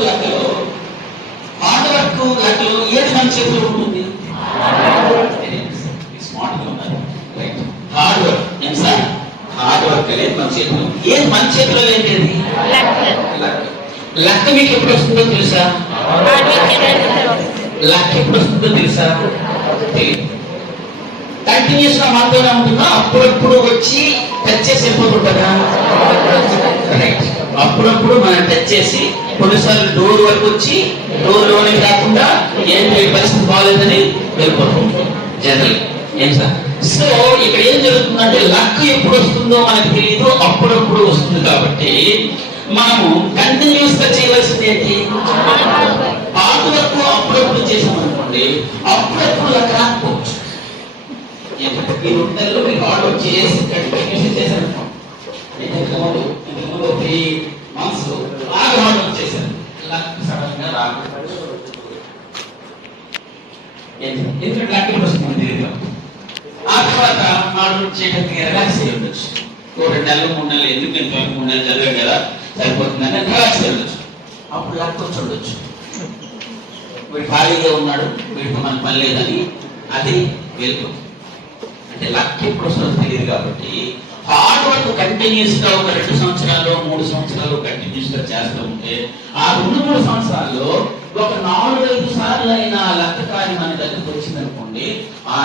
లెక్కలో hard work లెక్కలో ఏది మన చేతిలో ఉంటుంది హార్డ్ వర్క్ ఏం సార్ హార్డ్ వర్క్ లేదు మన చేతిలో ఏది మన చేతిలో లేనిది లెక్క మీకు ఎప్పుడు వస్తుందో తెలుసా లెక్క ఎప్పుడు వస్తుందో తెలుసా కంటిన్యూస్గా మాతోనే ఉంటుందా అప్పుడప్పుడు వచ్చి టచ్ చేసి వెళ్ళిపోతుంటారా అప్పుడప్పుడు మనం టచ్ చేసి కొన్నిసార్లు డోర్ వరకు వచ్చి డోర్లోనే కాకుండా ఏం పరిస్థితి బాగాలేదని వెళ్ళిపోతాం. జనరల్ ఏం సార్? సో ఇక్కడ ఏం జరుగుతుందంటే లక్ ఎప్పుడు వస్తుందో మనకు తెలియదు అప్పుడప్పుడు వస్తుంది కాబట్టి మనము కంటిన్యూస్గా చేయవలసింది ఏంటి? పాత అప్పుడప్పుడు అప్పుడప్పుడు చేసామనుకోండి అప్పుడప్పుడు లక్ రాకపోవచ్చు. ఈ మీరు ఆర్డర్ చేసి కంటిన్యూస్ చేశారు ఇంతకుముందు మనసు త్రీ చేశారు. లక్ సడన్గా ఎందుకంటే లక్ ప్రశ్న తిరిగి ఆ తర్వాత ఆర్డర్ చేయడానికి రిలాక్స్ అయ్యి ఉండొచ్చు. ఓ రెండు నెలలు మూడు నెలలు ఎందుకంటే మూడు నెలలు చదివాం కదా సరిపోతుందని రిలాక్స్ అయ్యి ఉండొచ్చు. అప్పుడు లక్ వచ్చి ఉండొచ్చు. వీడు ఖాళీగా ఉన్నాడు వీడికి మన పని లేదని అది వెళ్ళిపోతుంది. అంటే లక్ ఎప్పుడు తెలియదు కాబట్టి హార్డ్ వర్క్ కంటిన్యూస్గా ఒక రెండు సంవత్సరాలు మూడు సంవత్సరాలు కంటిన్యూస్గా చేస్తూ ఉంటే ఆ రెండు మూడు సంవత్సరాల్లో ఒక నాలుగు ఐదు సార్లు అయినా లక్క కార్యం మన దగ్గరకు వచ్చిందనుకోండి ఆ